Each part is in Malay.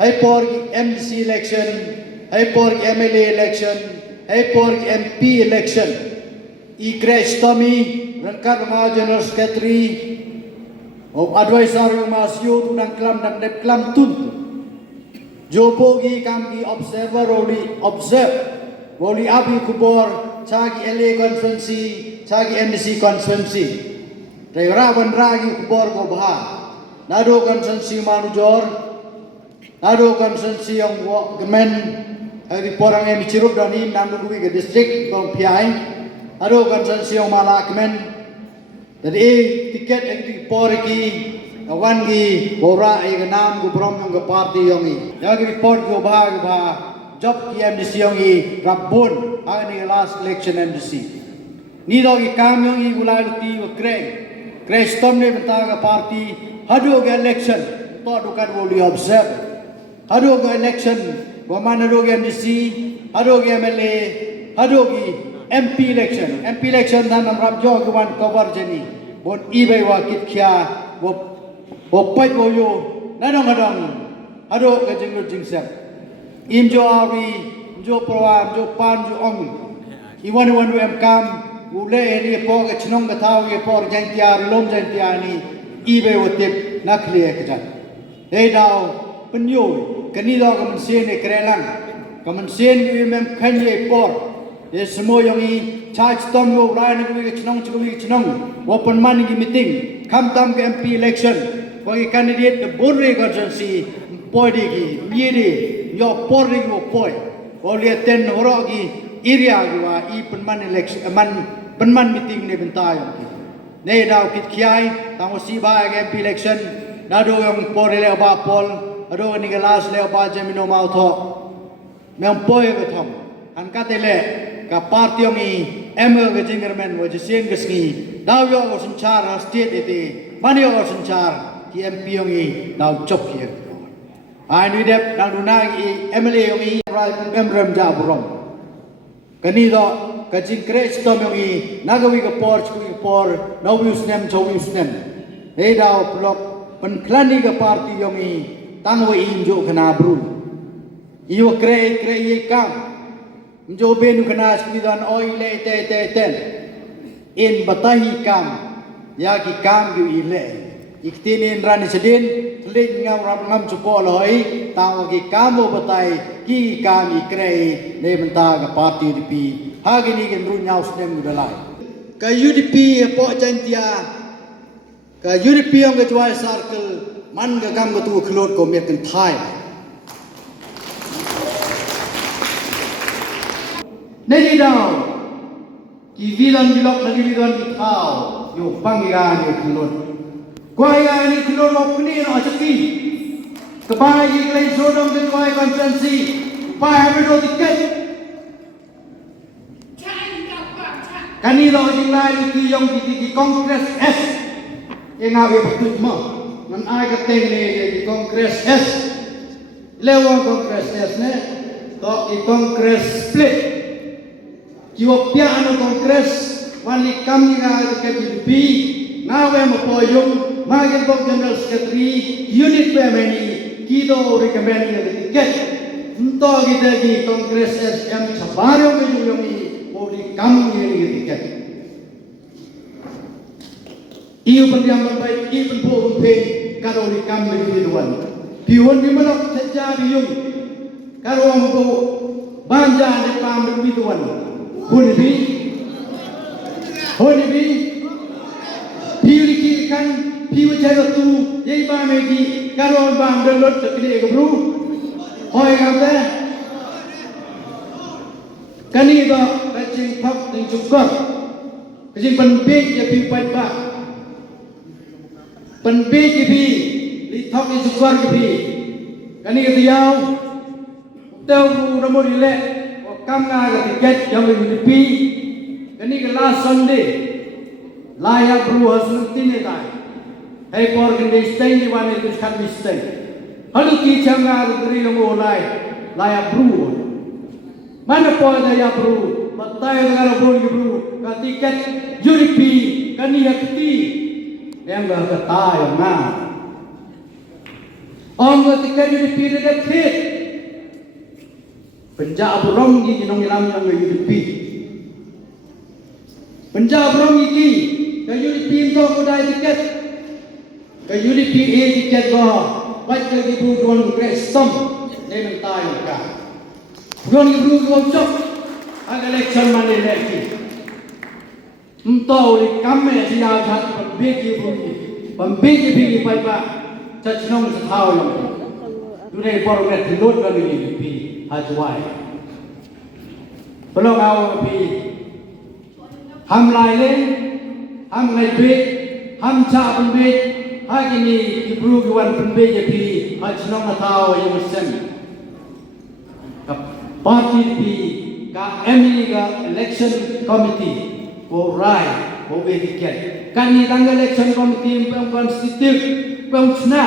hay por MDC election, hay por MLA election, hay por MP election. Igreja Tommy, rangkat mga General Secretary, o advisor yung mga siyot ng klam ng klam tunto. Jopo gi kami observer observe, wali abi kubor, cagi LA conference, cagi MDC conference. Tayo rawan ragi kubor ko baha. Nado conference manujor, nado conference yung gemen, ay porang yang cirup dan ini namun gue ke district bang piai. Ado conference yung malakmen. Jadi tiket yang diporki awan gi bora ay ganam gu brom yung party yung yang report go ba job ki MDC yung rabun ang ni last election MDC ni do gi kam yung gulay ti kre stom ne benta party hadu ga election to dukan woli observe hadu ga election waman hadu ga MDC hadu ga MLA hadu gi MP election dan namram jo guan cover jeni bon ibai wa kit kya wo pai wo yo nadong hado ka jing sep im jo ari jo proa jo pan jo ong iwan em kam ule ni po ka chnong ka thau ye por jang tia lom jang tia ni ibai wo tip nakle ka jan ei dau penyo kani do ka msen ne krelang ka msen wi mem khan ye por ye smo yong i charge tom yo rai ni wi chnong open man gi meeting kham tam ka MP election bagi candidate the borre constituency podi gi yiri yo porri go poi oli ten horo gi area gi wa i penman election penman meeting ne bentai ne daw kit kiai tang si ba MP election nado yung porre le ba pol ado ni galas le ba jamino mau tho mem poi go thom an ka tele ka party yung i emel ga jingermen wo jisen gisni daw yo sanchar state ete mani yo sanchar ki MP yung i daw chop here ai ni dep nang dunang i MLA yung i right member ja burong kani do ka jing kres tom yung i nagawi ka por no use nem cho use nem ei daw blok pen klani ka party yung i tangwa injo kana bru iyo kre ye kam jo benu kana spidan oile te in batahi kam ya ki kam yu ile iktinin ran sedin ling ngam supo loi taw ki kamo batai ki kam ikre ne benta ka party dipi hagini gen ru nyau snem dalai ka UDP po jantia ka UDP ang ka joy circle man ka kam ka tu khlot ko met kan thai Neni daw, kivilan bilok lagi bidan kitau, yo pangiran yo kulon. Kuaya ni kulon opini no aceti. Kepai iklay sodong ketuai konferensi, kupai bedo tiket. Kanilo jinglay ki yong di Kongres S. Ingawi betul mo. Man ay kateng ni di Kongres S. Lewang Kongres S ne, to di Kongres split. Kiwa piano kongres wali kami nga ke UDP nawe mo poyong magin bok general secretary unit pemeni kido recommend the ticket unto kita di kongres SM sabarong ke yumi moli kami ni ticket iyo pendiam berbaik iyo penpo umpe karo di kami di duan piwon di malok saja biyung karo mo banja di pam di duan Honi bi piuli kan piu jero tu yei ba me di karon bang delot tekni ke bru hoi gambe kani do kacing phap ning chukor kacing penpik ya piu pai ba penpik ki pi li thok ni chukor ki pi kani ke tiau teu namo rile kam nga ga tiket yang UDP kani ke last Sunday layak bru hasun tine dai hey por kende stay ni wane tu kan stay halu ki changa gri lo lai layak bru mana po da ya bru matai ngara bru ki bru ka tiket UDP kani yakti yang ga ta yang na Ong ketika UDP ada fit. Penjak berong di jenong ilam yang UDP. Penjak berong iki ke UDP untuk kudai tiket. Ke UDP A tiket bah. Baik ke ibu tuan Kristum ni mentai mereka. Tuan ibu tuan cok. Agak election mana lagi. Entah oleh kami siapa sahaja pembeki bumi. Pembeki pai-pai. Cacnong setahun yang ini. Dunia format dilut bagi UDP hajuai. Belum awak pi. Ham lain, ham duit, ham cak duit. Hari ini ibu kawan pembeki pi cacnong setahun yang macam. Parti pi, ka MLA ka election committee, ko rai, ko berikan. Kan ni tanggal election committee yang konstitutif. Pemcina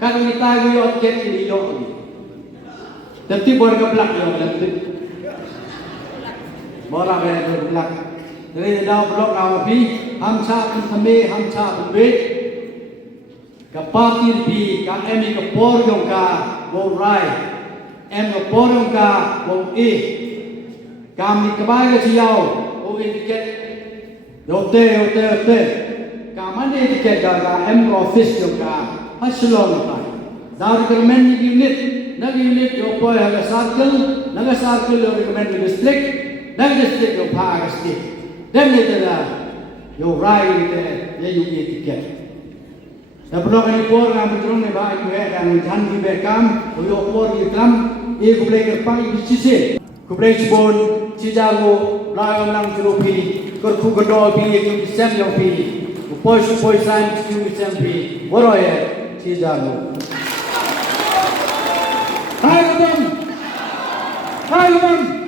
kalau kita lihat get ini yo, tapi borga belak yo, tapi borga belak. Jadi dah blok nama pi, hamsa kami hamsa berbed. Kapati pi, kami kapor yang ka, borai, kapor yang ka, bo kami kebaga siau, tiket, ote. Kamane tiket jaga office juga hasilon tak. Dari government unit, nagi unit yo poi haga circle yo recommend district, nagi district yo pa state. Dan itu dah yo rai itu ya yo tiket. Dan perlu kali por ngam betul ni baik gue dan jangan dibekam, yo por iklam, ku boleh kerpai bisise. Ku boleh sebon cijago rai orang jerupi, kerku gedol pi itu sem yang pi. Pois saem tiu sempre. Boroye cijago. Hai, Bang.